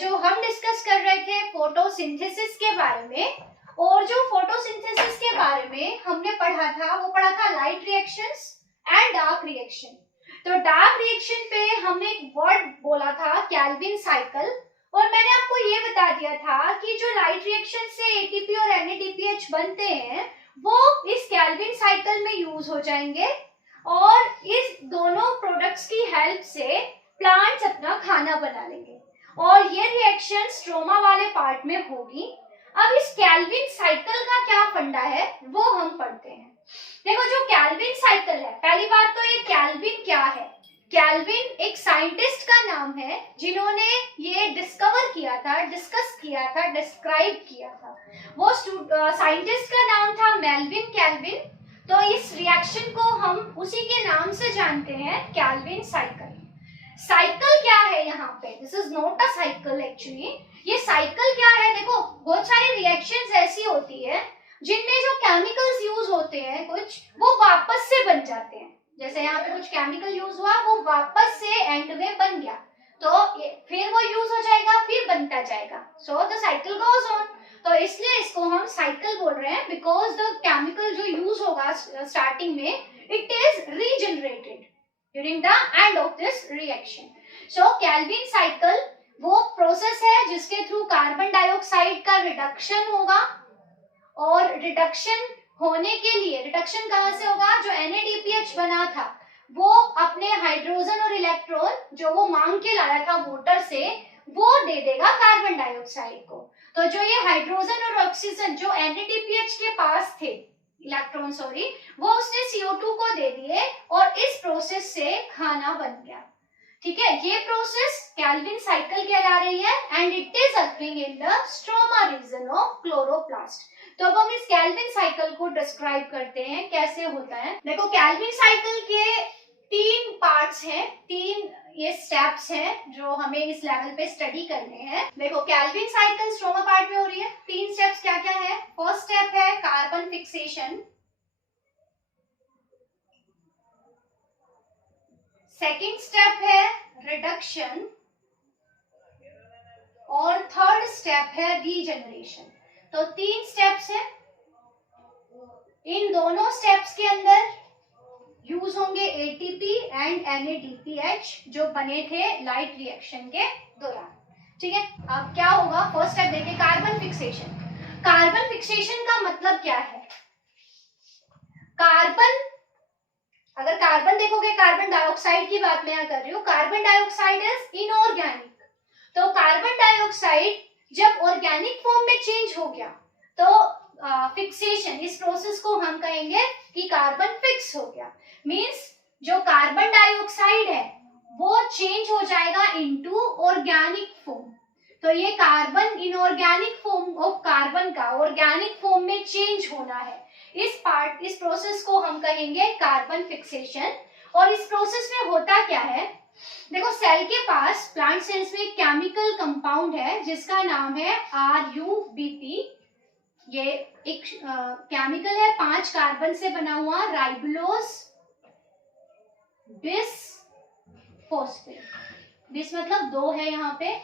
जो हम डिस्कस कर रहे थे फोटोसिंथेसिस के बारे में, और जो फोटोसिंथेसिस के बारे में हमने पढ़ा था वो पढ़ा था light reactions and dark reaction. तो डार्क रिएक्शन पे हमने एक वर्ड बोला था केल्विन साइकिल, और मैंने आपको ये बता दिया था कि जो लाइट रिएक्शन से एटीपी और NADPH बनते हैं वो इस केल्विन साइकिल में यूज हो जाएंगे, और इस दोनों प्रोडक्ट्स की हेल्प से प्लांट्स अपना खाना बना लेंगे, और ये रिएक्शन स्ट्रोमा वाले पार्ट में होगी। अब इस केल्विन साइकिल का क्या फंडा है वो हम पढ़ते हैं। देखो जो केल्विन साइकिल है, पहली बात तो ये केल्विन क्या है। केल्विन एक साइंटिस्ट का नाम है जिन्होंने ये डिस्कवर किया था, डिस्कस किया था, डिस्क्राइब किया था। वो साइंटिस्ट का नाम था मेल्विन केल्विन। तो इस रिएक्शन को हम उसी के नाम से जानते हैं, केल्विन साइकिल। साइकिल क्या है यहाँ पे, this is not a cycle actually. ये साइकिल क्या है, देखो बहुत सारी रिएक्शंस ऐसी होती है जिनमें जो केमिकल्स यूज होते हैं कुछ, वो वापस से बन जाते हैं। जैसे यहाँ पे कुछ केमिकल यूज हुआ, वो वापस से एंड में बन गया, तो फिर वो यूज हो जाएगा, फिर बनता जाएगा। So the cycle goes on. तो इसलिए इसको हम साइकिल बोल रहे हैं, बिकॉज द केमिकल जो यूज होगा स्टार्टिंग में, it is regenerated during the end of this reaction. So Calvin cycle वो प्रोसेस है जिसके थ्रू कार्बन डाइऑक्साइड का रिडक्शन होगा, और रिडक्शन होने के लिए, रिडक्शन कहाँ से होगा, जो NADPH बना था वो अपने हाइड्रोजन और इलेक्ट्रॉन जो वो मांग के लाया था वाटर से, वो दे देगा कार्बन डाइऑक्साइड को। तो जो ये हाइड्रोजन और ऑक्सीजन जो NADPH के पास थे, इलेक्ट्रॉन सॉरी, वो उसने CO2 को दे दिए, और इस प्रोसेस से खाना बन गया। ठीक है, ये प्रोसेस केल्विन साइकिल कहला रही है, and it is occurring in the stroma region of chloroplast. तो अब हम इस केल्विन साइकिल को डिस्क्राइब करते हैं कैसे होता है। देखो केल्विन साइकिल के 3 पार्ट्स हैं, 3 ये स्टेप्स हैं जो हमें इस लेवल पे स्टडी करने हैं। देखो केल्विन साइकिल स्ट्रोमा पार्ट में हो रही है। 3 स्टेप्स क्या क्या है। फर्स्ट स्टेप है कार्बन फिक्सेशन, सेकेंड स्टेप है रिडक्शन, और थर्ड स्टेप है रीजनरेशन। तो 3 स्टेप्स हैं। इन दोनों स्टेप्स के अंदर यूज होंगे एटीपी एंड NADPH जो बने थे लाइट रिएक्शन के दौरान। ठीक है, अब क्या होगा, फर्स्ट स्टेप देखिए कार्बन फिक्सेशन। कार्बन फिक्सेशन का मतलब क्या है। कार्बन, अगर कार्बन देखोगे, कार्बन डाइऑक्साइड की बात मैं यहाँ कर रही हूँ, कार्बन डाइऑक्साइड इज इनऑर्गेनिक। तो कार्बन डाइऑक्साइड जब ऑर्गेनिक फॉर्म में चेंज हो गया तो फिक्सेशन, इस प्रोसेस को हम कहेंगे कि कार्बन फिक्स हो गया। मींस जो कार्बन डाइऑक्साइड है वो चेंज हो जाएगा इनटू ऑर्गेनिक फॉर्म। तो ये carbon inorganic form of carbon का ऑर्गेनिक फॉर्म में चेंज होना है। इस प्रोसेस को हम कहेंगे कार्बन फिक्सेशन। और इस प्रोसेस में होता क्या है, देखो सेल के पास, प्लांट सेल्स में एक केमिकल कंपाउंड है जिसका नाम है RUBP। ये एक केमिकल है 5 कार्बन से बना हुआ, राइबुलोस बिस फॉस्फेट। बिस मतलब 2 है यहाँ पे,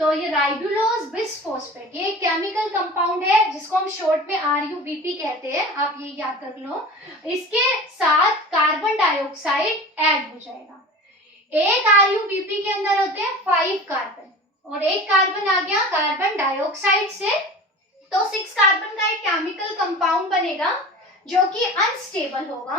तो ये राइबुलोस बिस फॉस्फेट ये केमिकल कंपाउंड है जिसको हम शॉर्ट में RUBP कहते हैं, आप ये याद कर लो। इसके साथ कार्बन डाइऑक्साइड ऐड हो जाएगा। एक RUBP के अंदर होते हैं 5 कार्बन, और एक कार्बन आ गया कार्बन डाइऑक्साइड से, तो 6 कार्बन का एक केमिकल कंपाउंड बनेगा जो कि अनस्टेबल होगा,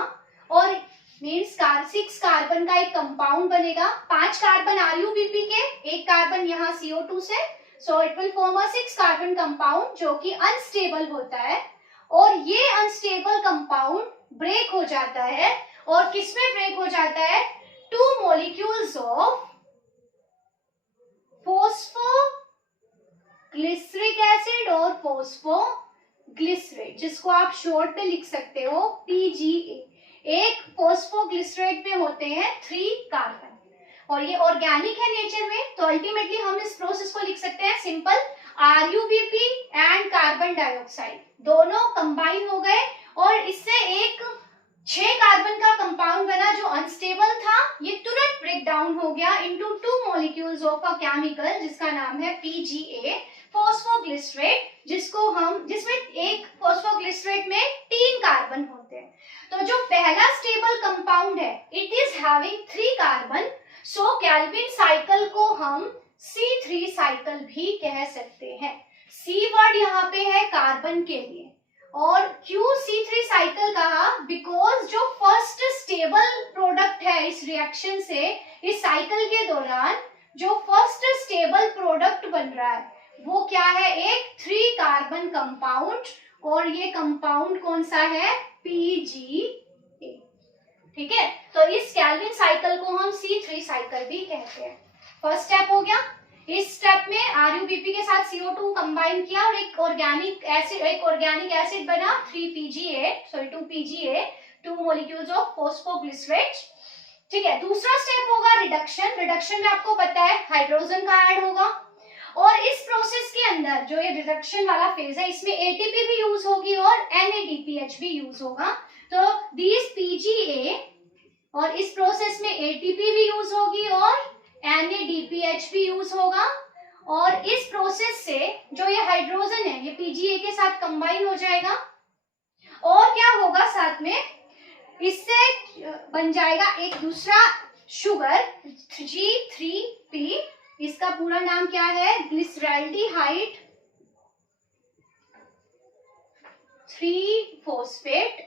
और मींस 6 कार्बन का एक कंपाउंड बनेगा। 5 कार्बन RUBP के, एक कार्बन यहाँ CO2 से, so it will form a 6 carbon compound जो कि अनस्टेबल होता है। और ये अनस्टेबल कंपाउंड ब्रेक हो जाता है, और किसमें ब्रेक हो जाता है, 2 molecules of फॉस्फोग्लिसरिक एसिड और फॉस्फोग्लिसरेट, जिसको आप शॉर्ट पे लिख सकते हो PGA। एक फॉस्फोग्लिसरेट में होते हैं 3 कार्बन, और ये ऑर्गेनिक है नेचर में, तो अल्टीमेटली हम इस प्रोसेस को लिख सकते हैं simple RUBP and carbon dioxide दोनों कंबाइन हो गए, और इससे एक 6 कार्बन का कंपाउंड बना जो अनस्टेबल था, ये तुरंत ब्रेक डाउन हो गया into 2 molecules of a chemical जिसका नाम है PGA फॉस्फोग्लिसरेट, जिसमें एक फॉस्फोग्लिसरेट में 3 कार्बन होते हैं। तो जो पहला स्टेबल कंपाउंड है it is having 3 carbon, so Calvin cycle को हम C3 साइकिल भी कह सकते हैं। C वर्ड यहाँ पे है कार्बन के लिए, और क्यों C3 साइकिल कहा, बिकॉज जो फर्स्ट स्टेबल प्रोडक्ट है इस रिएक्शन से, इस साइकिल के दौरान जो फर्स्ट स्टेबल प्रोडक्ट बन रहा है वो क्या है, एक 3 कार्बन कंपाउंड, और ये कंपाउंड कौन सा है, PGA। ठीक है, तो इस केल्विन साइकिल को हम C3 साइकिल भी कहते हैं। फर्स्ट स्टेप हो गया। इस स्टेप में RuBp के साथ CO2 कंबाइन किया और एक ऑर्गेनिक एसिड बना 2PGA, 2 मॉलिक्यूल्स ऑफ फॉस्फोग्लिसरेट। ठीक है, दूसरा स्टेप होगा रिडक्शन। रिडक्शन में आपको पता है हाइड्रोजन का ऐड होगा, और इस प्रोसेस के अंदर जो ये रिडक्शन वाला फेज है इसमें ATP भी यूज होगी और NADPH भी यूज होगा। तो दिस PGA, और इस प्रोसेस में ATP भी यूज होगी और NADPH भी यूज होगा, और इस प्रोसेस से जो ये हाइड्रोजन है ये PGA के साथ कंबाइन हो जाएगा, और क्या होगा साथ में, इससे बन जाएगा एक दूसरा शुगर G3P, इसका पूरा नाम क्या है, ग्लिसरैल्डिहाइड 3-फॉस्फेट।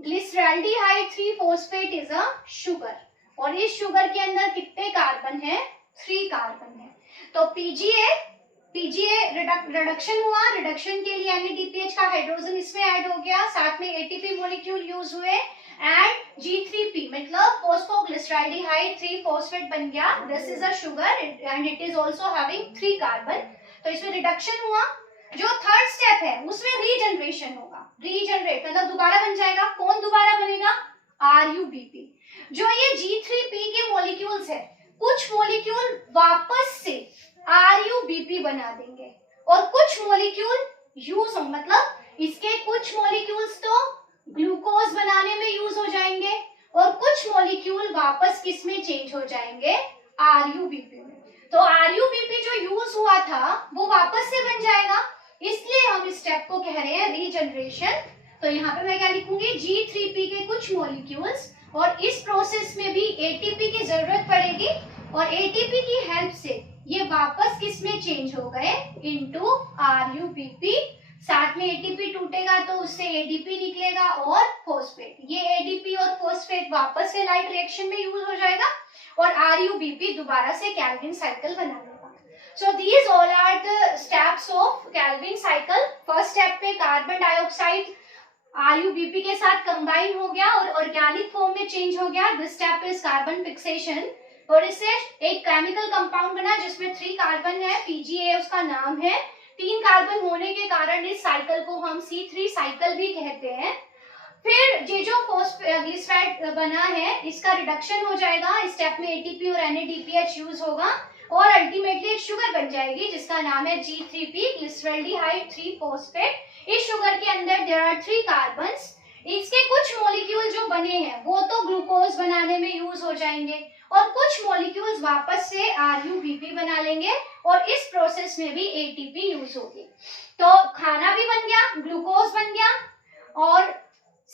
ग्लिसरैल्डिहाइड 3-फॉस्फेट इज अ शुगर, और इस शुगर के अंदर कितने कार्बन है, 3 कार्बन है। तो PGA रिडक्शन हुआ, रिडक्शन के लिए NADPH का हाइड्रोजन इसमें ऐड हो गया, साथ में ATP मॉलिक्यूल यूज हुए, एंड G3P मतलब फॉस्फोग्लिसरैल्डिहाइड 3-फॉस्फेट बन गया। This is a sugar and it is also having 3 carbon. तो इसमें रिडक्शन हुआ। जो थर्ड स्टेप है उसमें रीजनरेशन होगा। रीजनरेट मतलब दोबारा बन जाएगा। कौन दोबारा बनेगा, RuBp। जो ये G3P के मॉलिक्यूल्स है, कुछ मॉलिक्यूल वापस से RuBp बना देंगे, और कुछ मॉलिक्यूल यूज हो, मतलब इसके कुछ मॉलिक्यूल्स तो ग्लूकोज बनाने में यूज हो जाएंगे, और कुछ मॉलिक्यूल वापस किस में चेंज हो जाएंगे, RuBp में। तो RuBp जो यूज हुआ था वो वापस से बन जाएगा, इसलिए हम इस स्टेप को कह रहे हैं रीजनरेशन। तो यहाँ पे मैं क्या लिखूंगी, G3P के कुछ मॉलिक्यूल्स, और इस प्रोसेस में भी ATP की जरूरत पड़ेगी, और ATP की हेल्प से ये वापस किस में चेंज हो गए, इनटू RuBp। साथ में ATP टूटेगा तो उससे ADP निकलेगा और फॉस्फेट, ये ADP और फॉस्फेट वापस से लाइट रिएक्शन में यूज हो जाएगा, और RuBp दोबारा से केल्विन साइकिल बना लेगा। So these all are the steps of Calvin cycle. First step पे कार्बन डाइऑक्साइड RuBp के साथ कंबाइन हो गया और ऑर्गेनिक फॉर्म में चेंज हो गया। This step is carbon fixation, और इससे एक केमिकल कंपाउंड बना जिसमें 3 कार्बन है, PGA उसका नाम है। 3 कार्बन होने के कारण इस साइकिल को हम C3 साइकिल भी कहते हैं। फिर ये जो फॉस्फोग्लिसराइड बना है इसका रिडक्शन हो जाएगा, इस स्टेप में ATP और NADPH यूज होगा, और अल्टीमेटली एक शुगर बन जाएगी जिसका नाम है G3P ग्लिसरैल्डिहाइड 3-फॉस्फेट। इस शुगर के अंदर देयर आर 3 कार्बन्स। इसके कुछ मॉलिक्यूल जो बने हैं वो तो ग्लूकोज बनाने में यूज हो जाएंगे, और कुछ मॉलिक्यूल्स वापस से RuBp बना लेंगे, और इस प्रोसेस में भी ATP यूज होगी। तो खाना भी बन गया, ग्लूकोज बन गया, और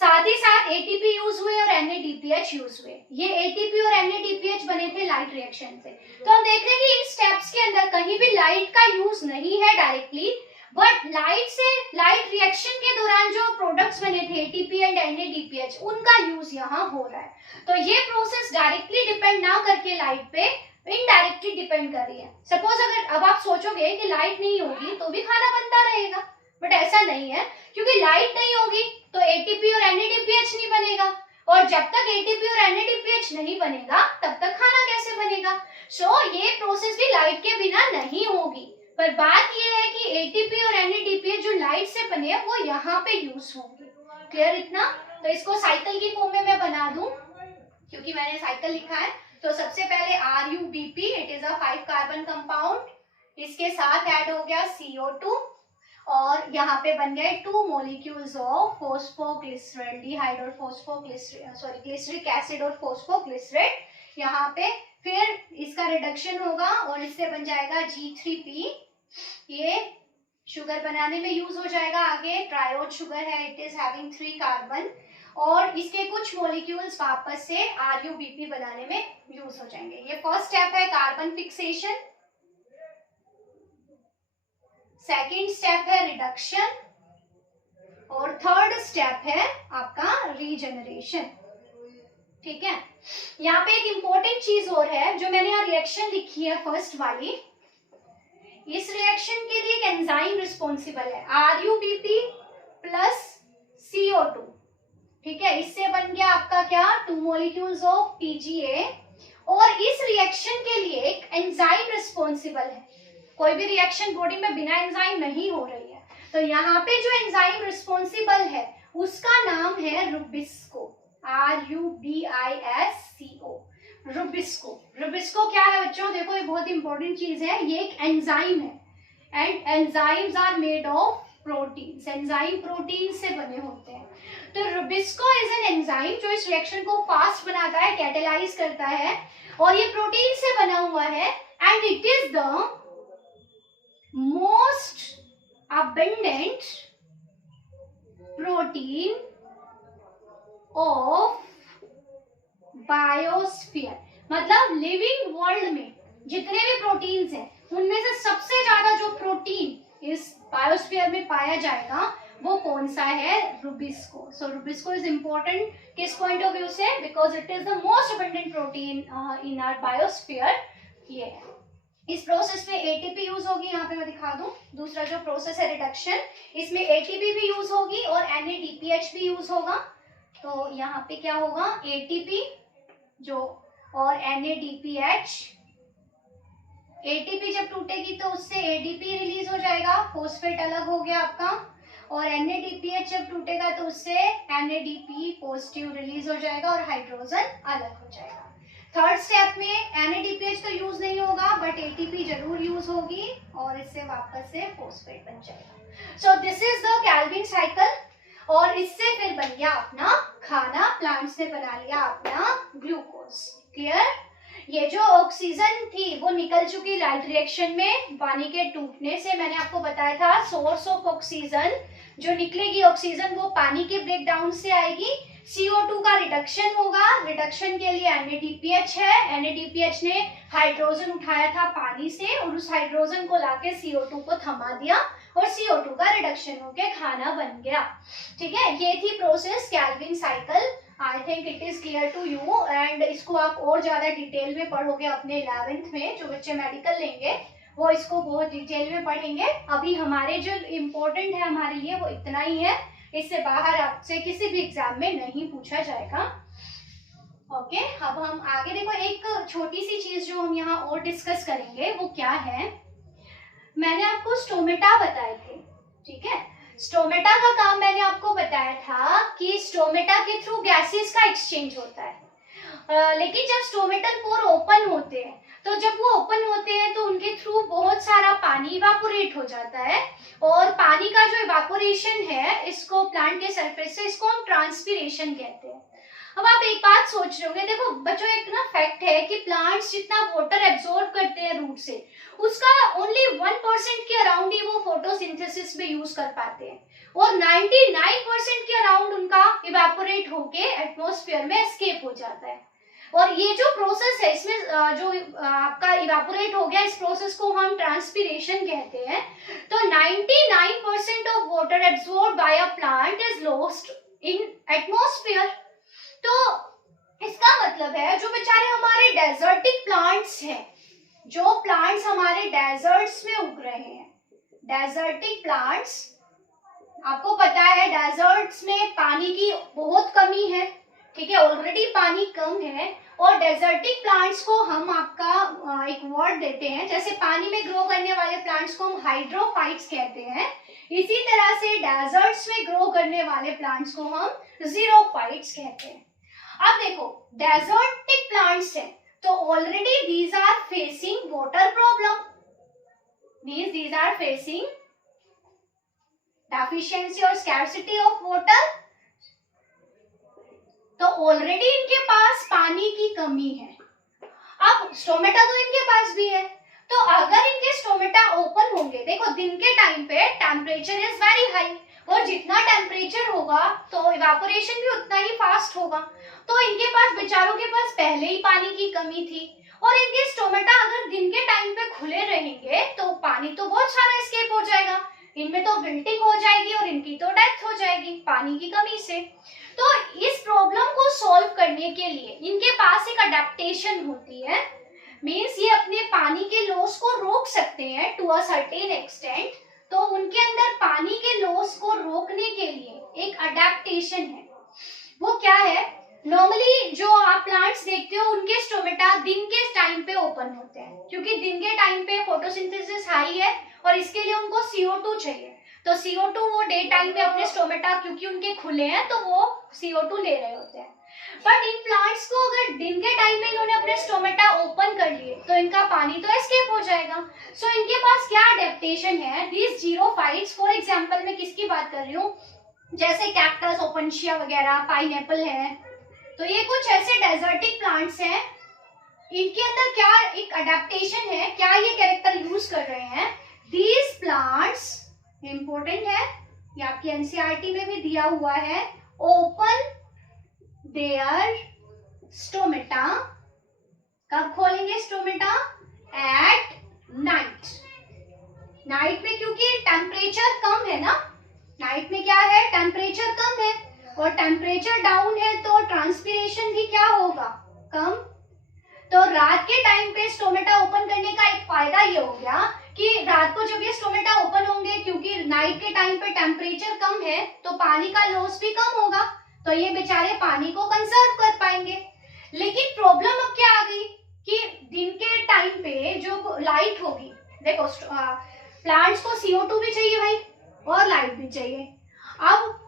साथ ही साथ ATP यूज हुए और NADPH यूज हुए। ये ATP और NADPH बने थे लाइट रिएक्शन से। तो हम देख रहे हैं कि इन स्टेप्स के अंदर कहीं भी लाइट का यूज नहीं है डायरेक्टली, बट लाइट रिएक्शन के दौरान जो प्रोडक्ट्स बने थे ATP एंड NADPH उनका यूज यहाँ हो रहा है। तो ये प्रोसेस डायरेक्टली डिपेंड ना करके लाइट पे इनडायरेक्टली डिपेंड कर रही है। सपोज अगर अब आप सोचोगे कि लाइट नहीं होगी तो भी खाना बनता रहेगा, बट ऐसा नहीं है, क्योंकि लाइट नहीं होगी तो ATP और NADPH नहीं बनेगा, और जब तक ATP और NADPH नहीं बनेगा तब तक खाना कैसे बनेगा। सो ये प्रोसेस भी लाइट के बिना नहीं होगी, पर बात ये है कि ATP और NADPH जो लाइट से बने हैं वो यहाँ पे यूज होंगे। क्लियर इतना? तो इसको साइकिल की फॉर्म में मैं बना दूं क्योंकि मैंने साइकिल लिखा है। तो सबसे पहले RuBp, it is a 5 carbon compound, इसके साथ ऐड हो गया CO2, और यहाँ पे बन गए 2 molecules ऑफ फोस्फोग्लिसरल्डिहाइड और ग्लिसरिक एसिड और फोस्फोग्लिसरेट। यहाँ पे फिर इसका रिडक्शन होगा और इससे बन जाएगा G3P। ये शुगर बनाने में यूज हो जाएगा। आगे ट्रायोड शुगर है, इट इज हैविंग 3 कार्बन और इसके कुछ मॉलिक्यूल्स वापस से RuBP बनाने में यूज हो जाएंगे। ये फर्स्ट स्टेप है कार्बन फिक्सेशन। सेकेंड स्टेप है रिडक्शन और थर्ड स्टेप है आपका रीजेनरेशन। ठीक है, यहाँ पे एक इंपॉर्टेंट चीज और है जो मैंने यहाँ रिएक्शन लिखी है फर्स्ट वाली। इस रिएक्शन के लिए एक एंजाइम रिस्पॉन्सिबल है, RuBP प्लस CO2। ठीक है, इससे बन गया आपका क्या 2 molecules ऑफ PGA और इस रिएक्शन के लिए एक एंजाइम रिस्पॉन्सिबल है। कोई भी रिएक्शन बॉडी में बिना एंजाइम नहीं हो रही है, तो यहाँ पे जो एंजाइम रिस्पॉन्सिबल है उसका नाम है रुबिस्को, RUBISCO, रुबिस्को। रुबिस्को क्या है बच्चों? देखो ये बहुत इंपॉर्टेंट चीज है, ये एक एंजाइम है and enzymes are made of proteins. Enzyme protein से बने होते हैं। तो रुबिस्को इज एन एंजाइम जो इस रिएक्शन को फास्ट बनाता है, कैटेलाइज करता है और ये प्रोटीन से बना हुआ है and it is the most abundant protein of biosphere। मतलब लिविंग वर्ल्ड में जितने भी प्रोटीन्स हैं उनमें से सबसे ज्यादा जो प्रोटीन इस बायोस्फीयर में पाया जाएगा वो कौन सा है? Rubisco. So rubisco is important किस पॉइंट ऑफ व्यू से? Because it is the most abundant protein in our biosphere. ये है। इस प्रोसेस में ATP यूज होगी, यहाँ पे मैं दिखा दूं। दूसरा जो प्रोसेस है रिडक्शन, इसमें ATP भी यूज होगी और NADPH भी यूज होगा। तो यहाँ पे क्या होगा? ATP जो और NADPH। ATP जब टूटेगी तो उससे ADP रिलीज हो जाएगा, फॉस्फेट अलग हो गया आपका, और NADPH जब टूटेगा तो उससे NADP पॉजिटिव रिलीज हो जाएगा और हाइड्रोजन अलग हो जाएगा। थर्ड स्टेप में NADPH तो यूज नहीं होगा बट ATP जरूर यूज होगी और इससे वापस से फॉस्फेट बन जाएगा। So this is the Calvin cycle और इससे फिर बन गया अपना खाना, प्लांट्स ने बना लिया अपना ग्लूकोज। क्लियर? ये जो ऑक्सीजन थी वो निकल चुकी लाइट रिएक्शन में पानी के टूटने से। मैंने आपको बताया था सोर्स ऑफ ऑक्सीजन जो निकलेगी ऑक्सीजन वो पानी के ब्रेकडाउन से आएगी। CO2 का रिडक्शन होगा, रिडक्शन के लिए NADPH है। NADPH ने हाइड्रोजन उठाया था पानी से और उस हाइड्रोजन को लाके CO2 को थमा दिया और CO2 का रिडक्शन होके खाना बन गया। ठीक है, ये थी process Calvin cycle. I think it is clear to you and इसको आप और ज्यादा डिटेल में पढ़ोगे अपने 11th में। जो बच्चे मेडिकल लेंगे वो इसको बहुत डिटेल में पढ़ेंगे। अभी हमारे जो इम्पोर्टेंट है हमारे लिए वो इतना ही है, इससे बाहर आपसे किसी भी एग्जाम में नहीं पूछा जाएगा। ओके, अब हम आगे देखो एक छोटी सी चीज जो हम यहाँ और डिस्कस करेंगे वो क्या है। मैंने आपको स्टोमेटा बताए थे, ठीक है। स्टोमेटा का काम मैंने आपको बताया था कि स्टोमेटा के थ्रू गैसेस का एक्सचेंज होता है। लेकिन जब स्टोमेटल पोर ओपन होते हैं तो जब वो ओपन होते हैं तो उनके थ्रू बहुत सारा पानी इवापोरेट हो जाता है और पानी का जो इवापोरेशन है इसको प्लांट के सरफेस से इसको हम ट्रांसपीरेशन कहते हैं। अब आप एक बात सोच रहे होंगे, देखो बच्चों एक ना फैक्ट है कि प्लांट्स जितना वाटर एब्जॉर्ब करते हैं रूट से उसका ओनली 1% के अराउंड ही वो फोटोसिंथेसिस में यूज कर पाते हैं और 99% के अराउंड उनका इवापोरेट होके एटमॉस्फेयर में एस्केप हो जाता है। और ये जो प्रोसेस है इसमें जो आपका इवापोरेट हो गया इस प्रोसेस को हम ट्रांसपीरेशन कहते हैं। तो 99% of water absorbed bye a plant is lost in atmosphere. तो इसका मतलब है जो बेचारे हमारे डेजर्टिक प्लांट्स हैं, जो प्लांट्स हमारे डेजर्ट्स में उग रहे हैं, डेजर्टिक प्लांट्स, आपको पता है डेजर्ट्स में पानी की बहुत कमी है, ठीक है, ऑलरेडी पानी कम है और डेजर्टिक प्लांट्स को हम आपका एक वर्ड देते हैं, जैसे पानी में ग्रो करने वाले प्लांट्स को हम हाइड्रोफाइट्स कहते हैं, इसी तरह से डेजर्ट्स में ग्रो करने वाले प्लांट्स को हम जीरोफाइट्स कहते हैं। अब देखो डेजर्टिक प्लांट्स हैं तो already these are facing water problem, these are facing deficiency और स्कैर्सिटी ऑफ वाटर, तो ऑलरेडी इनके पास पानी की कमी है। अब स्टोमेटा तो इनके पास भी है, तो अगर इनके स्टोमेटा ओपन होंगे, देखो दिन के टाइम पे टेम्परेचर इज वेरी हाई, और जितना टेम्परेचर होगा तो इवेपोरेशन भी उतना ही फास्ट होगा, तो इनके पास बेचारों के पास पहले ही पानी की कमी थी, और इनके स्टोमेटा अगर दिन के टाइम पे खुले रहेंगे तो पानी तो बहुत सारा एस्केप हो जाएगा, इनमें तो विल्टिंग हो जाएगी और इनकी तो डेथ हो जाएगी पानी की कमी से। तो इस प्रॉब्लम को सॉल्व करने के लिए इनके पास एक अडेप्टेशन होती है, मींस ये अपने पानी के लॉस को रोक सकते हैं टू अ सर्टेन एक्सटेंट। तो उनके अंदर पानी के लॉस को रोकने के लिए एक अडेप्टेशन है, वो क्या है? नॉर्मली जो आप प्लांट्स देखते हो उनके स्टोमेटा दिन के टाइम पे ओपन होते हैं, क्योंकि दिन के टाइम पे फोटोसिंथेसिस हाई है और इसके लिए उनको CO2 चाहिए, तो CO2 वो डे टाइम में अपने स्टोमेटा, क्योंकि उनके खुले हैं तो वो CO2 ले रहे होते हैं। बट इन प्लांट्स को अगर दिन के टाइम में इन्होंने अपने स्टोमेटा ओपन कर लिए तो इनका पानी तो एस्केप हो जाएगा। सो इनके पास क्या अडेप्टेशन है? दीज जीरोफाइट्स, फॉर एग्जांपल मैं किसकी बात कर रही हूँ, जैसे कैक्टस, ओपनशिया वगैरह, पाइनएप्पल है, तो ये कुछ ऐसे डेजर्टिक प्लांट्स हैं, इनके अंदर क्या एक अडेप्टेशन है, क्या ये कैरेक्टर यूज कर रहे हैं? दीज प्लांट्स, इंपॉर्टेंट है, ये आपकी एनसीईआरटी में भी दिया हुआ है, ओपन देयर स्टोमेटा, कब खोलेंगे स्टोमेटा? At night. नाइट में क्योंकि टेम्परेचर कम है ना, नाइट में क्या है? टेम्परेचर कम है, और टेम्परेचर डाउन है तो ट्रांसपिरेशन भी क्या होगा? कम। तो रात के टाइम पे स्टोमेटा ओपन करने का एक फायदा ये हो गया कि रात को जब ये स्टोमेटा ओपन होंगे, क्योंकि नाइट के टाइम पे टेम्परेचर कम है तो पानी का लॉस भी कम होगा, तो ये बेचारे पानी को कंजर्व कर पाएंगे। लेकिन प्रॉब्लम अब क्या आ गई कि दिन के टाइम पे जो लाइट होगी, देखो प्लांट्स को CO2 भी चाहिए भाई और लाइट भी चाहिए। अब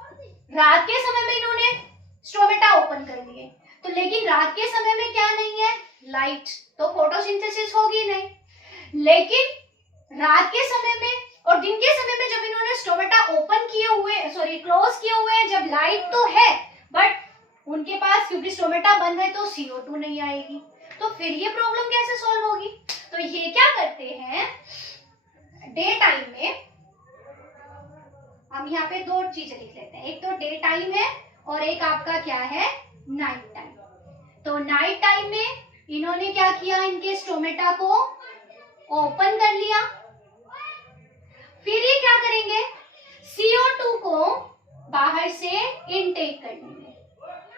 रात के समय में इन्होंने स्टोमेटा ओपन कर लिए, तो लेकिन रात के समय में क्या नहीं है? लाइट, तो फोटोसिंथेसिस होगी नहीं। लेकिन रात के समय में और दिन के समय में जब इन्होंने स्टोमेटा ओपन किए हुए, सॉरी क्लोज किए हुए हैं, जब लाइट तो है बट उनके पास क्योंकि स्टोमेटा बंद है तो CO2 नहीं आएगी, तो फिर ये प्रॉब्लम कैसे सॉल्व होगी? तो ये क्या करते हैं, डे टाइम में हम यहाँ पे दो चीजें लिख लेते हैं, एक तो डे टाइम है और एक आपका क्या है? Night time. तो नाइट टाइम में इन्होंने क्या किया? इनके स्टोमेटा को ओपन कर लिया, फिर ये क्या करेंगे? CO2 को बाहर से इनटेक कर लेंगे,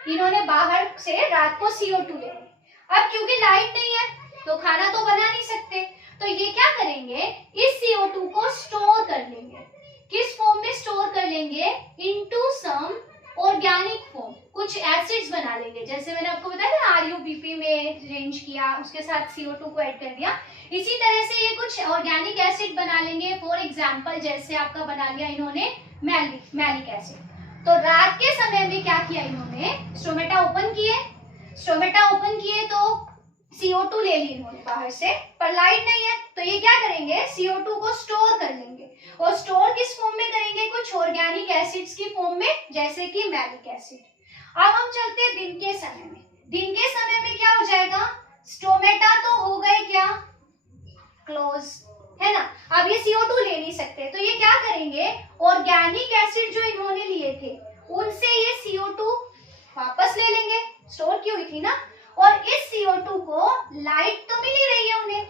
इन्होंने बाहर से रात को CO2 ले लेंगे। अब क्योंकि लाइट नहीं है तो खाना तो बना नहीं सकते, तो ये क्या करेंगे? इस CO2 को स्टोर कर लेंगे। किस फॉर्म में स्टोर कर लेंगे? इनटू सम ऑर्गेनिक फॉर्म, कुछ एसिड्स बना लेंगे, जैसे मैंने आपको बताया ना RUBP में रेंज किया, उसके साथ CO2 को ऐड कर दिया, इसी तरह से ये कुछ ऑर्गेनिक एसिड बना लेंगे। फॉर एग्जांपल जैसे आपका बना लिया इन्होंने मैलिक एसिड। तो रात के समय में क्या किया इन्होंने? स्टोमेटा ओपन किए तो CO2 ले ली इन्होंने बाहर से, पर लाइट नहीं है तो ये क्या करेंगे? CO2 को स्टोर कर लेंगे, और स्टोर किस फॉर्म में करेंगे? कुछ ऑर्गेनिक एसिड्स की फॉर्म में, जैसे कि मैलिक एसिड। अब हम चलते हैं दिन के समय में। दिन के समय में क्या हो जाएगा? स्टोमेटा तो हो गए क्या? क्लोज, है ना। अब ये CO2 ले नहीं सकते, तो ये क्या करेंगे? ऑर्गेनिक एसिड जो इन्होंने लिए थे उनसे ये CO2 वापस ले लेंगे, स्टोर की हुई थी ना, और इस CO2 को लाइट तो मिल ही रही है उन्हें,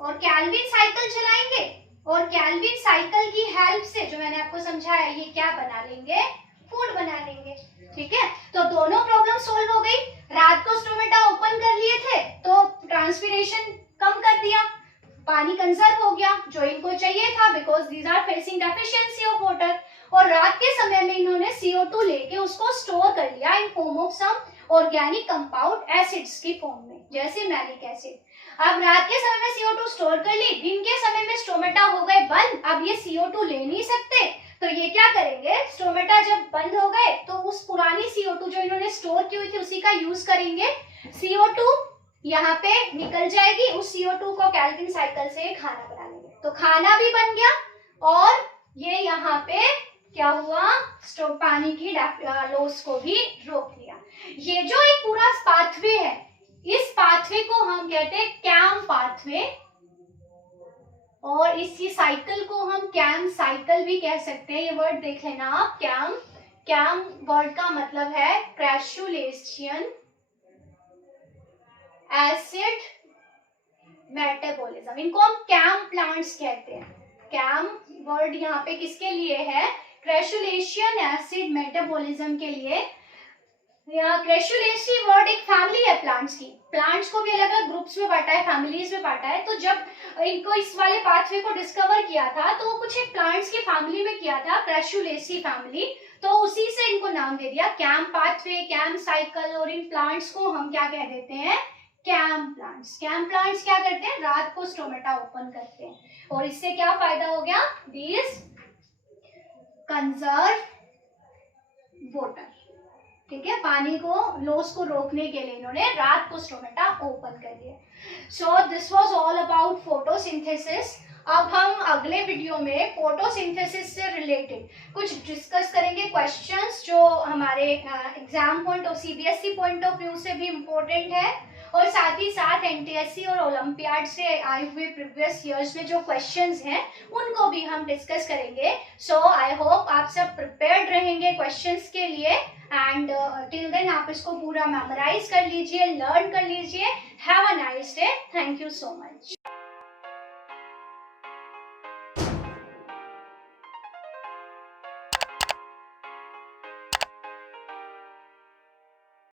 और केल्विन साइकिल चलाएंगे, और केल्विन साइकिल की हेल्प से जो मैंने आपको समझाया ये क्या बना लेंगे? फूड बना लेंगे। ठीक है, तो दोनों प्रॉब्लम सोल्व हो गई। रात को स्टोमेटा ओपन कर लिए थे तो ट्रांसपिरेशन कम कर दिया, पानी कंजर्व हो गया जो इनको चाहिए था, because these are facing deficiency of water. और रात के समय में इन्होंने CO2 लेके उसको स्टोर कर लिया in form of some organic compound acids की फॉर्म में, जैसे मैलिक एसिड। अब रात के समय में CO2 स्टोर कर ली, दिन के समय में स्टोमेटा हो गए बंद, अब ये CO2 ले नहीं सकते, तो ये क्या करेंगे? स्टोमेटा जब बंद हो गए तो उस पुरानी CO2 जो इन्होंने स्टोर की हुई थी उसी का यूज करेंगे। CO2 यहाँ पे निकल जाएगी, उस CO2 को केल्विन साइकिल से खाना बना लेंगे, तो खाना भी बन गया और ये यहाँ पे क्या हुआ, पानी की लॉस को भी रोक लिया। ये जो एक पूरा पाथवे है, इस पाथवे को हम कहते हैं कैम पाथवे, और इसी साइकिल को हम कैम साइकिल भी कह सकते हैं। ये वर्ड देख लेना आप, कैम। कैम वर्ड का मतलब है क्रैसुलेशियन एसिड मेटाबॉलिज्म, इनको हम कैम प्लांट्स कहते हैं। कैम वर्ड यहाँ पे किसके लिए है, क्रैसुलेशियन एसिड मेटाबॉलिज्म के लिए। यहाँ क्रैसुलेसी वर्ड एक फैमिली है प्लांट्स की, प्लांट्स को भी अलग अलग ग्रुप्स में बांटा है, फैमिलीज में बांटा है। तो जब इनको इस वाले पाथवे को डिस्कवर किया था तो वो कुछ एक प्लांट्स की फैमिली में किया था, क्रैसुलेसी फैमिली, तो उसी से इनको नाम दे दिया कैम पाथवे, कैम साइकिल। और इन प्लांट्स को हम क्या कह देते हैं, कैम प्लांट्स। कैम प्लांट्स क्या करते हैं, रात को स्टोमेटा ओपन करते हैं, और इससे क्या फायदा हो गया, दीज कंजर्व वाटर, ठीक है, पानी को लॉस को रोकने के लिए इन्होंने रात को स्टोमेटा ओपन कर दिया। So this was all about photosynthesis. अब हम अगले वीडियो में फोटोसिंथेसिस से रिलेटेड कुछ डिस्कस करेंगे क्वेश्चंस जो हमारे एग्जाम पॉइंट और सीबीएसई पॉइंट ऑफ व्यू से भी इम्पोर्टेंट है, और साथ ही साथ एनटीएससी और ओलंपियाड से आए हुए प्रीवियस ईयर्स में जो क्वेश्चंस हैं उनको भी हम डिस्कस करेंगे। सो आई होप आप सब प्रिपेयर्ड रहेंगे क्वेश्चंस के लिए, एंड टिल देन आप इसको पूरा मेमोराइज कर लीजिए, लर्न कर लीजिए। Have a nice day, thank you so much.